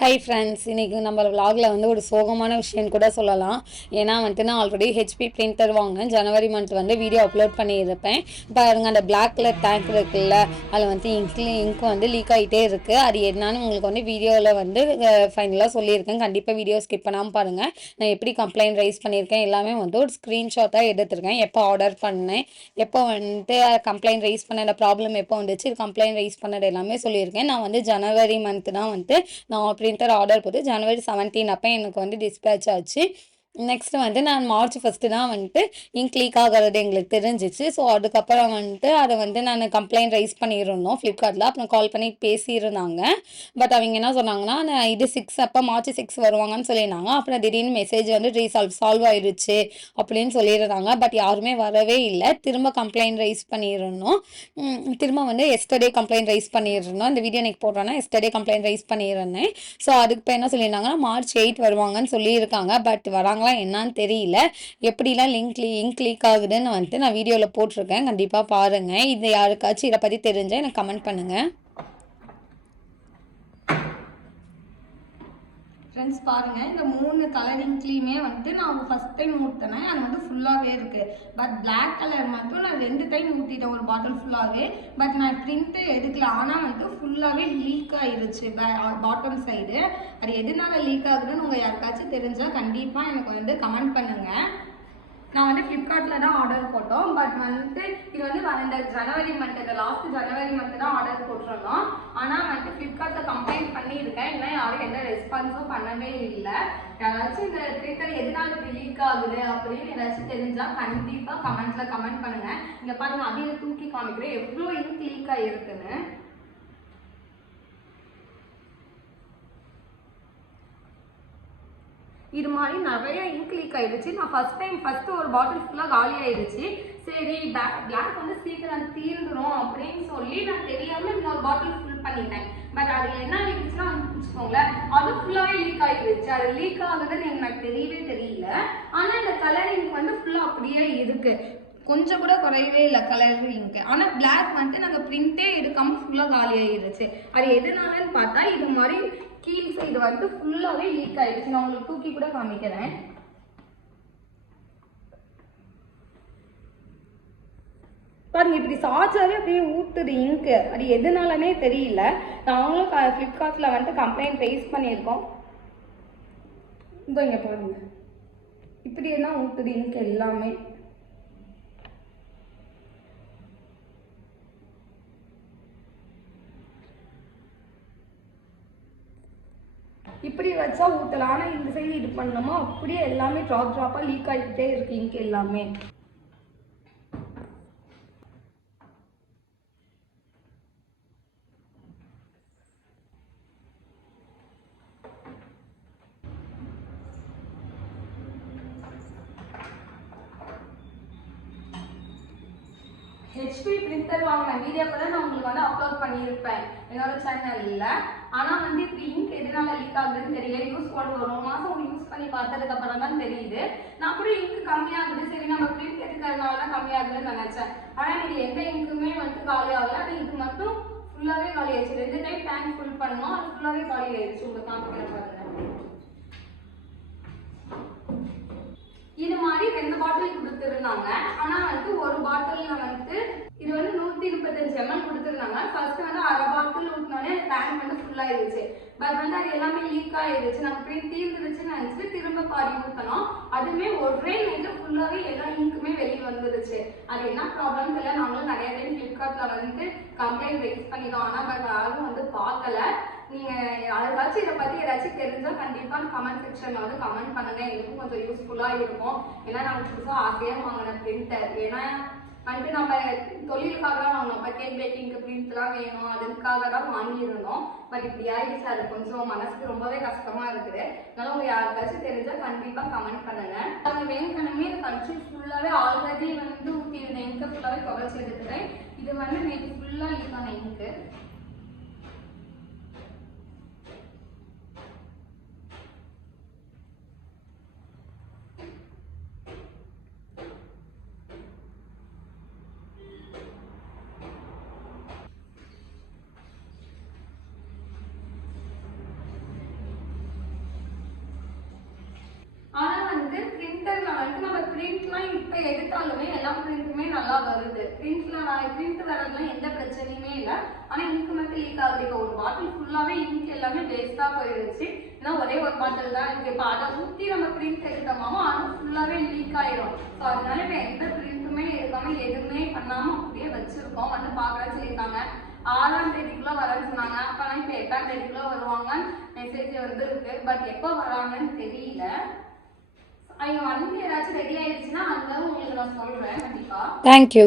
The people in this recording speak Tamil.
ஹை ஃப்ரெண்ட்ஸ் இன்றைக்கி நம்ம விலாகில் வந்து ஒரு சோகமான விஷயம்னு கூட சொல்லலாம். ஏன்னா வந்துட்டு நான் ஆல்ரெடி ஹெச்பி பிரிண்டர் வாங்கினேன் ஜனவரி மந்த் வந்து வீடியோ அப்லோட் பண்ணியிருப்பேன். பாருங்க அந்த பிளாக் கலர் டேங்க் இருக்குல்ல அதில் வந்து இங்க் இங்க் வந்து லீக் ஆகிட்டே இருக்குது அது என்னன்னு உங்களுக்கு வந்து வீடியோவில் வந்து ஃபைனலாக சொல்லியிருக்கேன். கண்டிப்பாக வீடியோ ஸ்கிப் பண்ணாமல் பாருங்கள் நான் எப்படி கம்ப்ளைண்ட் ரைஸ் பண்ணியிருக்கேன் எல்லாமே வந்து ஒரு ஸ்க்ரீன்ஷாட்டாக எடுத்திருக்கேன். எப்போ ஆர்டர் பண்ணேன் எப்போ வந்துட்டு கம்ப்ளைண்ட் ரைஸ் பண்ண ப்ராப்ளம் எப்போ வந்துச்சு கம்ப்ளைண்ட் ரைஸ் பண்ணது எல்லாமே சொல்லியிருக்கேன். நான் வந்து ஜனவரி மந்த் தான் வந்து நான் பிரிண்டர் ஆர்டர் போட்டு ஜனவரி செவன்டீன் அப்போ எனக்கு வந்து டிஸ்பேச் ஆச்சு நெக்ஸ்ட் வந்து நான் மார்ச் ஃபஸ்ட்டு தான் வந்துட்டு இங்க் லீக் ஆகிறது எங்களுக்கு தெரிஞ்சிச்சு. ஸோ அதுக்கப்புறம் வந்துட்டு அதை வந்து நான் கம்ப்ளைண்ட் ரைஸ் பண்ணியிருந்தோம் ஃப்ளிப்கார்ட்டில் அப்புறம் கால் பண்ணி பேசியிருந்தாங்க. பட் அவங்க என்ன சொன்னாங்கன்னா இது சிக்ஸ் அப்போ மார்ச் சிக்ஸ் வருவாங்கன்னு சொல்லியிருந்தாங்க. அப்புறம் திடீர்னு மெசேஜ் வந்து ரீசால்வ் சால்வ் ஆயிடுச்சு அப்படின்னு சொல்லியிருந்தாங்க. பட் யாருமே வரவே இல்லை. திரும்ப கம்ப்ளைண்ட் ரைஸ் பண்ணியிருந்தோம். திரும்ப வந்து எஸ்டர்டே கம்ப்ளைண்ட் ரைஸ் பண்ணியிருந்தோம். இந்த வீடியோ எனக்கு போடுறேன்னா எஸ்டர்டே கம்ப்ளைண்ட் ரைஸ் பண்ணியிருந்தேன். ஸோ அதுக்கு இப்போ என்ன சொல்லியிருந்தாங்கன்னா மார்ச் எயிட் வருவாங்கன்னு சொல்லியிருக்காங்க. பட் வராங்களா என்னன்னு தெரியல. எப்படிலாம் லிங்க் லிங்க் லீக் ஆகுதுன்னு வந்துட்டு நான் வீடியோவில் போட்டிருக்கேன். கண்டிப்பாக பாருங்கள் இது யாருக்காச்சும் இதை பற்றி தெரிஞ்சால் எனக்கு கமெண்ட் பண்ணுங்கள் ஃப்ரெண்ட்ஸ் பாருங்கள் இந்த மூணு கலரிங்க்லேயுமே வந்துட்டு நான் ஃபர்ஸ்ட் டைம் ஊற்றினேன் அது வந்து ஃபுல்லாகவே இருக்குது பட் பிளாக் கலர் மட்டும் நான் ரெண்டு டைம் ஊற்றிட்டேன் ஒரு பாட்டில் ஃபுல்லாகவே பட் நான் பிரிண்ட்டு எடுக்கல. ஆனால் வந்து ஃபுல்லாகவே லீக் ஆகிருச்சு பாட்டம் சைடு அது எதனால லீக் ஆகுதுன்னு உங்கள் யாருக்காச்சும் தெரிஞ்சால் கண்டிப்பாக எனக்கு வந்து கமெண்ட் பண்ணுங்கள் ஃப்ளிப்கார்ட்டில் தான் ஆர்டர் போட்டோம். பட் வந்துட்டு இது வந்து இந்த ஜனவரி மந்த் இந்த லாஸ்ட் ஜனவரி மந்த் தான் ஆர்டர் போட்டிருந்தோம். ஆனால் வந்துட்டு ஃப்ளிப்கார்ட்டில் கம்ப்ளைண்ட் பண்ணியிருக்கேன். இன்னும் யாரும் எந்த ரெஸ்பான்ஸும் பண்ணவே இல்லை. யாராச்சும் இந்த ட்விட்டர் எதனால இப்படி லீக் ஆகுது அப்படின்னு ஏதாச்சும் தெரிஞ்சால் கண்டிப்பாக கமெண்ட்ஸில் கமெண்ட் பண்ணுங்கள் இங்கே பாருங்கள் அதையும் தூக்கி காமிக்கிறேன். எவ்வளோ இங்க் லீக் ஆகிருக்குன்னு இது மாதிரி நிறைய இங்க் லீக் ஆயிடுச்சு. நான் ஃபஸ்ட் டைம் ஃபஸ்ட்டு ஒரு பாட்டில் ஃபுல்லாக காலி ஆயிடுச்சு. சரி பிளாக் வந்து சீக்கிரம் தீர்ந்துரும் அப்படின்னு சொல்லி நான் தெரியாமல் இன்னொரு பாட்டில் ஃபுல் பண்ணிட்டேன். பட் அது என்ன ஆயிடுச்சுன்னா வந்து வச்சுக்கோங்களேன் அது ஃபுல்லாகவே லீக் ஆயிடுச்சு. அது லீக் ஆகுதுன்னு எனக்கு தெரியவே தெரியல. ஆனால் இந்த கலரிங் வந்து ஃபுல்லாக அப்படியே இருக்குது கொஞ்சம் கூட குறையவே இல்லை கலர் இங்க் ஆனால் பிளாக் வந்துட்டு நாங்கள் பிரிண்டே எடுக்காமல் ஃபுல்லாக காலி ஆயிடுச்சு. அது எதனாலன்னு பார்த்தா இது மாதிரி கீழ் சைடு வந்து ஃபுல்லாகவே லீக் ஆயிடுச்சு. நான் உங்களுக்கு தூக்கி கூட காமிக்கிறேன். பாருங்க இப்படி சாச்சாவே அப்படியே ஊத்துது இங்கு அது எதனாலனே தெரியல. நாங்களும் ஃப்ளிப்கார்ட்டில் வந்து கம்ப்ளைண்ட் ரைஸ் பண்ணியிருக்கோம். இதோ இங்க பாருங்க. இப்படி என்ன ஊத்துது இங்கு எல்லாமே. இப்படி வச்சா ஊத்தலாம் ஆனா இந்த சைடு இது பண்ணோமா? அப்படியே எல்லாமே ட்ராப் ட்ராப்பா லீக் ஆகிக்கிட்டே இருக்கு இங்க் எல்லாமே. ஹெச்பி பிரிண்டர் வாங்கின வீடியோ கூட நான் உங்களுக்கு வந்து அப்லோட் பண்ணியிருப்பேன். என்னோட சேனலில் ஆனால் வந்து இப்போ இங்க் எதனால லீக் ஆகுதுன்னு தெரியல. யூஸ் பண்ணி ஒரு மாதம் யூஸ் பண்ணி பார்த்ததுக்கு அப்புறம் தான் தெரியுது. நான் கூட இங்க் கம்மியாகுது. சரி நம்ம பிரிண்ட் எடுக்கிறதுனால தான் கம்மியாகுதுன்னு நினைச்சேன். ஆனால் நீங்கள் எந்த இங்க்குமே வந்து காலி ஆகல. அது இது மட்டும் ஃபுல்லாகவே காலி ஆயிடுச்சு. ரெண்டு டைம் டேங்க் ஃபுல் பண்ணோம். அது ஃபுல்லாவே காலி ஆயிடுச்சு. உங்கள் காமிக்கிற பாருங்க. இது மாதிரி ரெண்டு பாட்டில் கொடுத்துருந்தாங்க. ஆனால் வந்து ஒரு பாட்டிலில் வந்து இது வந்து நூற்றி முப்பத்தஞ்சு எம்எல் கொடுத்துருந்தாங்க. ஃபர்ஸ்ட் வந்து அரை பாட்டில் ஊற்றினோடனே டேங்க் வந்து ஃபுல் இருந்துச்சு பட் வந்து அது எல்லாமே லீக் ஆயிருச்சு நம்ம பிரிண்ட் தீர்ந்துருச்சுன்னு நினைச்சிட்டு திரும்ப பாதி ஊத்தணும் அதுவுமே ஒரே நைட்ல ஃபுல்லாவே எல்லா இங்க்குமே வெளியே வந்துருச்சு. அது என்ன ப்ராப்ளம் தெரியல நாங்களும் நிறைய டைம் ஃப்ளிப்கார்ட்டில் வந்து கம்ப்ளைண்ட் ரைஸ் பண்ணிட்டோம். ஆனா பட் யாரும் வந்து பார்க்கல. நீங்க அதாச்சும் இதை பத்தி ஏதாச்சும் தெரிஞ்சா கண்டிப்பா கமெண்ட் செக்ஷன்ல வந்து கமெண்ட் பண்ணுங்க. எங்களுக்கும் கொஞ்சம் யூஸ்ஃபுல்லா இருக்கும். ஏன்னா நாங்க புதுசாக ஆசையா வாங்கின பிரிண்டர் ஏன்னா வந்துட்டு நம்ம தொழிலுக்காக தான் வாங்கினோம் இப்போ கேக் பேக்கிங்க்கு பிரிண்ட்லாம் வேணும். அதுக்காக தான் வாங்கியிருந்தோம். பட் இப்படி ஆயிடுச்சு. அது கொஞ்சம் மனசுக்கு ரொம்பவே கஷ்டமா இருக்குது. அதனால உங்க யாருக்காச்சும் தெரிஞ்சா கண்டிப்பா கமெண்ட் பண்ணுங்க. அந்த வேணுக்கணுமே இந்த கட்சி ஃபுல்லாவே ஆல்ரெடி வந்து ஊற்றிருந்தேன் இங்கு ஃபுல்லாவே துவைச்சு எடுத்துட்டேன் இது வந்து நேற்று ஃபுல்லா இதுக்கான இங்கு பிரிண்ட்லாம் இப்போ எடுத்தாலுமே எல்லா பிரிண்ட்டுமே நல்லா வருது. பிரிண்ட்ல பிரிண்ட் வரதுலாம் எந்த பிரச்சனையுமே இல்லை. ஆனால் இங்கு மட்டும் லீக் ஆகுது. இப்போ ஒரு பாட்டில் ஃபுல்லாகவே இங்க் எல்லாமே வேஸ்டா போயிடுச்சு ஏன்னா ஒரே ஒரு பாட்டில் தான் இருக்கு. இப்போ அதை ஊற்றி நம்ம பிரிண்ட் எடுத்தோமோ அது ஃபுல்லாவே லீக் ஆயிரும். ஸோ அதனால இப்போ எந்த பிரிண்ட்டுமே எடுக்காம எதுவுமே பண்ணாமல் அப்படியே வச்சுருக்கோம். வந்து பார்க்கலாம் சொல்லியிருக்காங்க. ஆறாம் தேதிக்குள்ளே வரேன்னு சொன்னாங்க. அப்போலாம் இப்போ எட்டாம் தேதிக்குள்ளே வருவாங்க மெசேஜ் வந்து பட் எப்போ வராங்கன்னு தெரியல. அவங்க வண்டி ஏதாச்சும் ரெடி ஆயிடுச்சுன்னா அந்த உங்களுக்கு நான் சொல்றேன் கண்டிப்பா. தேங்க்யூ